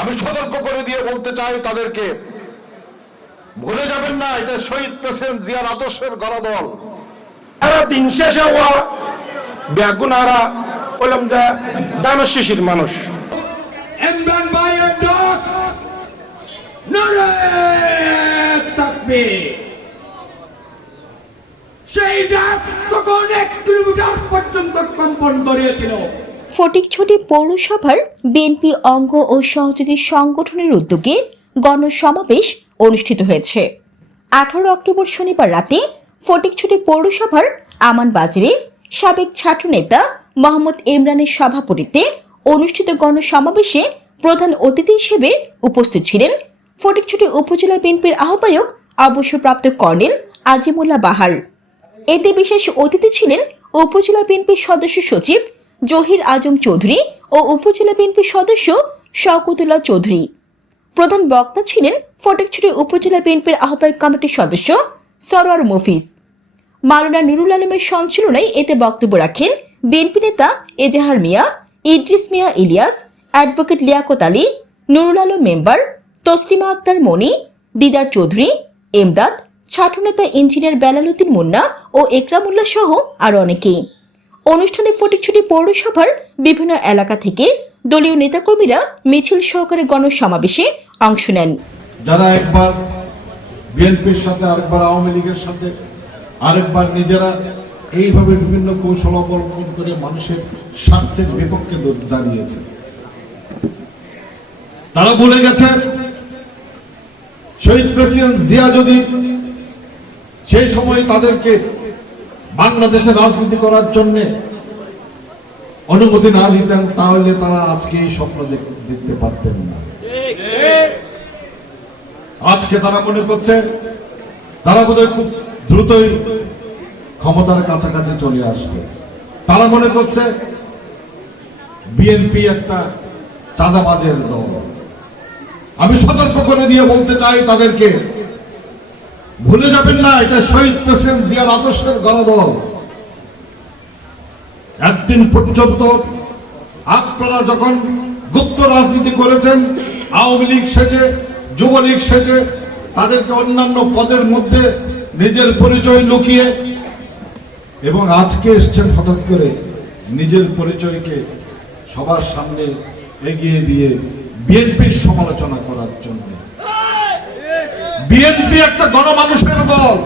আমি সতর্ক করে দিয়ে বলতে চাই তাদেরকে ভুলে যাবেন না এটা শহীদ প্রেসিডেন্ট জিয়ার আদর্শের গণদল এরা দিন শেষে হওয়া বেগুনারা বললাম যে দানব শিশির মানুষ। ইমরান ভাইয়ের ডাক নারে সেই ডাক তখন এক কিলোমিটার পর্যন্ত কম্পন করিয়েছিল। ফটিকছড়ি পৌরসভার বিএনপি অঙ্গ ও সহযোগী সংগঠনের উদ্যোগে গণসমাবেশ অনুষ্ঠিত হয়েছে। আঠারো অক্টোবর শনিবার রাতে ফটিকছড়ি পৌরসভার আমান বাজারে সাবেক ছাত্রনেতা মোহাম্মদ ইমরানের সভাপতিত্বে অনুষ্ঠিত গণসমাবেশে প্রধান অতিথি হিসেবে উপস্থিত ছিলেন ফটিকছড়ি উপজেলা বিএনপির আহ্বায়ক, অবসরপ্রাপ্ত কর্নেল আজিমুল্লাহ বাহার। এতে বিশেষ অতিথি ছিলেন উপজেলা বিএনপির সদস্য সচিব জহির আজম চৌধুরী ও উপজেলা বিএনপির সদস্য শওকতুল্লাহ চৌধুরী। প্রধান বক্তা ছিলেন ফটিকছড়ি উপজেলা বিএনপির আহ্বায়ক কমিটির সদস্য সরোয়ার মফিজ। মাওলানা নুরুল আলমের সঞ্চালনায় এতে বক্তব্য রাখেন বিএনপি নেতা এজাহার মিয়া, ইদ্রিস মিয়া ইলিয়াস, অ্যাডভোকেট লিয়াকত আলী, নুরুল আলম মেম্বার, তসলিমা আক্তার মনি, দিদার চৌধুরী, এমদাদ ছাত্রনেতা ইঞ্জিনিয়ার বেলালুদ্দিন মুন্না ও একরামুল্লাহ সহ আরও অনেকেই। অনুষ্ঠানে ফটিকছড়ি পৌরসভার বিভিন্ন এলাকা থেকে দলীয় নেতাকর্মীরা মিছিল সহকারে গণসমাবেশে অংশ নেন। যারা একবার বিএনপির সাথে, আরেকবার আওয়ামী লীগের সাথে, আরেকবার নিজেরা এইভাবে বিভিন্ন কৌশল অবলম্বন করে মানুষের স্বার্থের বিপক্ষে দাঁড়িয়েছে। তারা বলে গেছে, শহীদ প্রেসিডেন্ট জিয়া যদি সেই সময় তাদেরকে বাংলাদেশে রাজনীতি করার জন্য অনুমতি না দিতেন, তাহলে তারা আজকে এই স্বপ্ন দেখতে পারতেন না। আজকে তারা মনে করছে তারা বোধহয় খুব দ্রুতই ক্ষমতার কাছাকাছি চলে আসবে। তারা মনে করছে, বিএনপি একটা চাঁদাবাজের দল। আমি সতর্ক করে দিয়ে বলতে চাই তাদেরকে ভুলে যাবেন না, এটা শহীদ প্রেসিডেন্ট জিয়ার আদর্শের গণদল একদিন পর্যন্ত আপনারা যখন গুপ্ত রাজনীতি করেছেন, আওয়ামী লীগ সেজে, যুবলীগ সেজে, তাদেরকে অন্যান্য পদের মধ্যে নিজের পরিচয় লুকিয়ে এবং আজকে এসছেন হঠাৎ করে নিজের পরিচয়কে সবার সামনে এগিয়ে দিয়ে বিএনপির সমালোচনা করার জন্য। বিএনপি একটা গণমানুষের দল।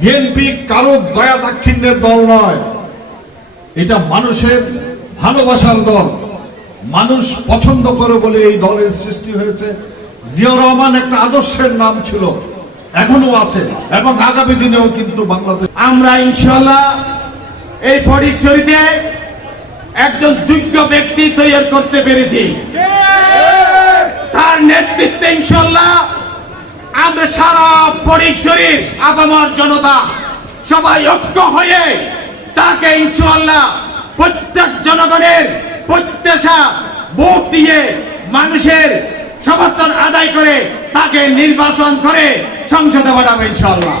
বিএনপি কারও দয়া দাক্ষিণ্যের দল নয়। এটা মানুষের ভালোবাসার দল। মানুষ পছন্দ করে বলে এই দলের সৃষ্টি হয়েছে। জিয়াউর রহমান একটা আদর্শের নাম ছিল এখনও আছে এবং আগামী দিনেও কিন্তু বাংলাদেশ আমরা ইনশাল্লাহ এই ফটিকছড়িতে একজন যোগ্য ব্যক্তি তৈরি করতে পেরেছি। তার নেতৃত্বে ইনশাল্লাহ আমরা সারা ফটিকছড়ির আপামর জনতা সবাই ঐক্য হয়ে তাকে ইনশাল্লাহ প্রত্যেক জনগণের প্রত্যাশা, ভোট দিয়ে মানুষের সমর্থন আদায় করে তাকে নির্বাচন করে সংসদে পাঠাবে ইনশাল্লাহ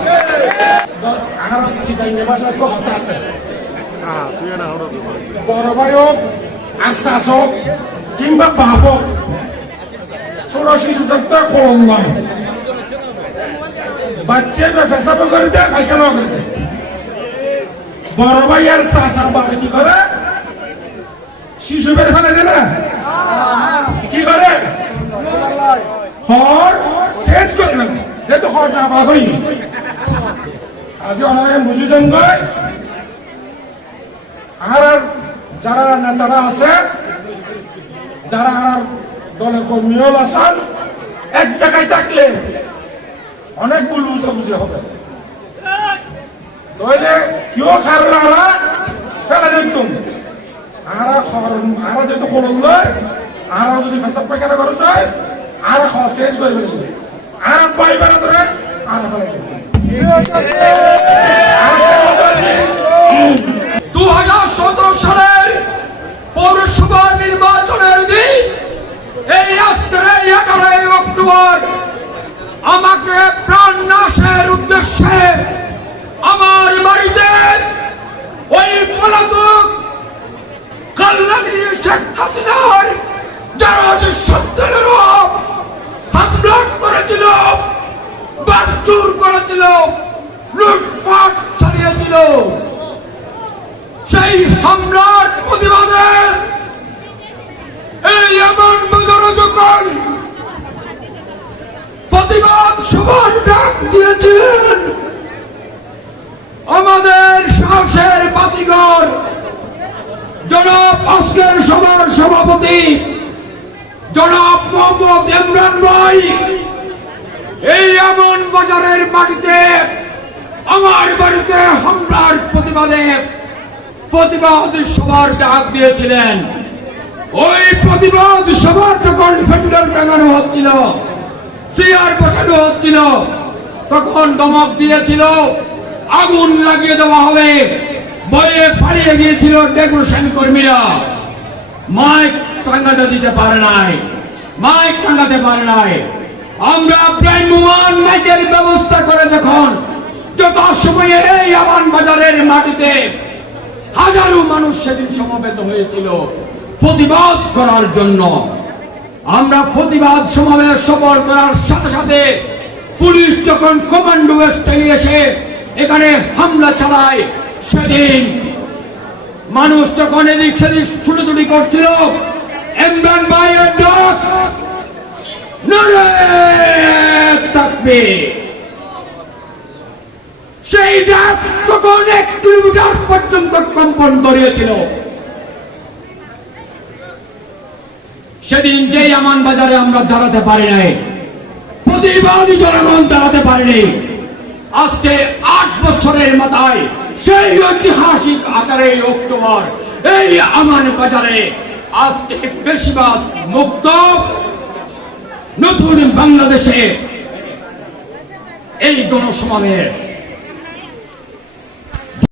কিংবা বাপ ছোট শিশু কম নয় বাচ্চা পেশাব করে দেয় পায়খানা করে দেয়? বড় ভাই আর চাষা বাবা কি করে? শিশু বের ফেলে দেয় না কি করে? হর শেষ করে না যেহেতু হর না পাবই আজ অনেকে বুঝেছেন গয় আর আর যারা নেতারা আছে, যারা আর দলের কর্মীও আছেন, এক জায়গায় থাকলে অনেক ভুল বুঝাবুঝি হবে। তাহলে কেউ খারাপ আরা ফেলে দেখতুম আরা খর আরা যেহেতু লয় আরা যদি ফেসাব পায়খানা করে যায় আরা শেষ করে ফেলবে আর পাই বেড়া ধরে আরা ফেলে দু হাজার সতেরো সালের সেই সম্রাট প্রতিবাদে এই এমন বদর যখন প্রতিবাদ সবার ডাক দিয়েছিলেন আমাদের সাহসের পাতিগর জনাব আজকের সভার সভাপতি, জনাব মোহাম্মদ ইমরান ভাই, এই এমন বাজারের মাটি প্রতিবাদে ডাক দিয়েছিলেন। ওই প্রতিবাদ যখন টাঙানো হচ্ছিল বসানো হচ্ছিল, তখন দমক দিয়েছিল, আগুন লাগিয়ে দেওয়া হবে, বয়ে পালিয়ে গিয়েছিল ডেকোরেশন কর্মীরা। মাইক টাঙ্গাতে দিতে পারে নাই, মাইক টাঙ্গাতে পারে নাই। আমরা ভ্রাম্যমান মাইকের ব্যবস্থা করে যখন প্রতিবাদ করার জন্য। আমরা প্রতিবাদ সমাবেশ করার সাথে সাথে পুলিশ যখন কমান্ডো এসে এখানে হামলা চালায়, সেদিন মানুষ যখন এদিক সেদিক ছুটোছুটি করছিল, ইমরান ভাইয়ের ডাক সেই ডাক তখন এক কিলোমিটার পর্যন্ত কম্পন করিয়েছিল। সেদিন যেই আমান বাজারে আমরা দাঁড়াতে পারি নাই, প্রতিবাদী জনগণ দাঁড়াতে পারেনি আজকে আট বছরের মাথায় সেই ঐতিহাসিক আকারে অক্টোবর, এই আমান বাজারে আজকে বেশিরভাগ মুক্ত, নতুন বাংলাদেশে এই জনসমাবেশ।